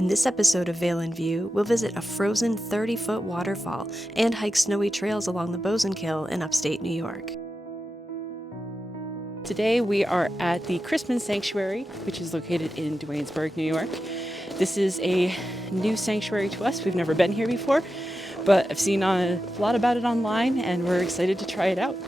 In this episode of Vale View, we'll visit a frozen 30-foot waterfall and hike snowy trails along the Bozenkill in upstate New York. Today we are at the Christman Sanctuary, which is located in Duanesburg, New York. This is a new sanctuary to us. We've never been here before, but I've seen a lot about it online and we're excited to try it out.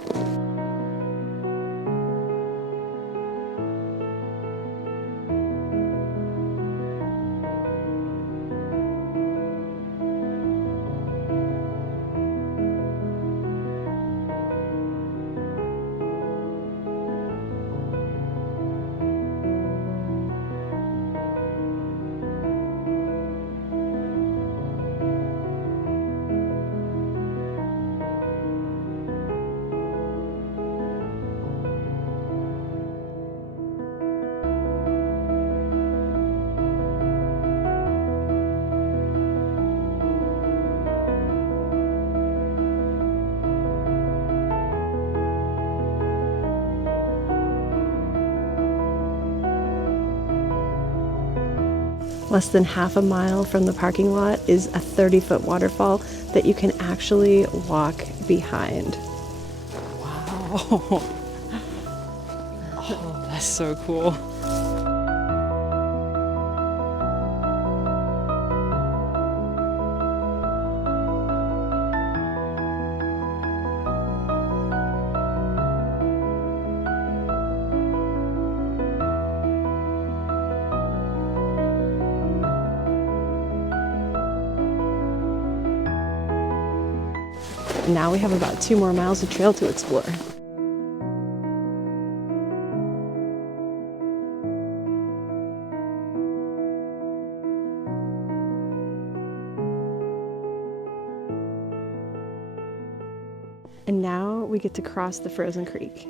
Less than half a mile from the parking lot is a 30-foot waterfall that you can actually walk behind. Wow. Oh, that's so cool. And now we have about 2 more miles of trail to explore. And now we get to cross the frozen creek.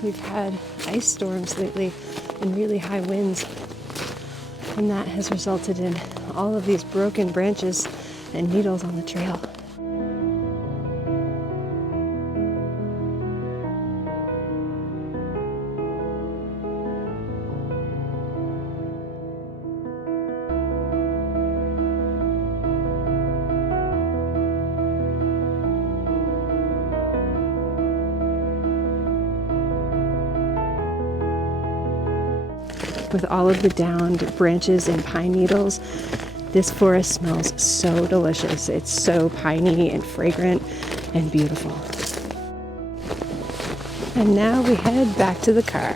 We've had ice storms lately and really high winds, and that has resulted in all of these broken branches and needles on the trail. With all of the downed branches and pine needles, this forest smells so delicious. It's so piney and fragrant and beautiful. And now we head back to the car.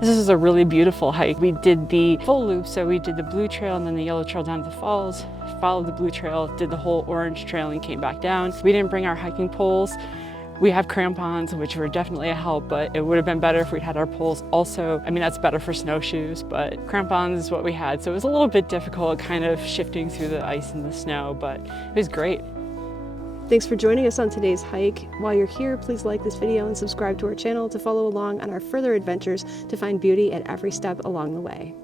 This is a really beautiful hike. We did the full loop, so we did the blue trail and then the yellow trail down to the falls, followed the blue trail, did the whole orange trail and came back down. We didn't bring our hiking poles. We have crampons, which were definitely a help, but it would have been better if we'd had our poles also. I mean, that's better for snowshoes, but crampons is what we had. So it was a little bit difficult kind of shifting through the ice and the snow, but it was great. Thanks for joining us on today's hike. While you're here, please like this video and subscribe to our channel to follow along on our further adventures to find beauty at every step along the way.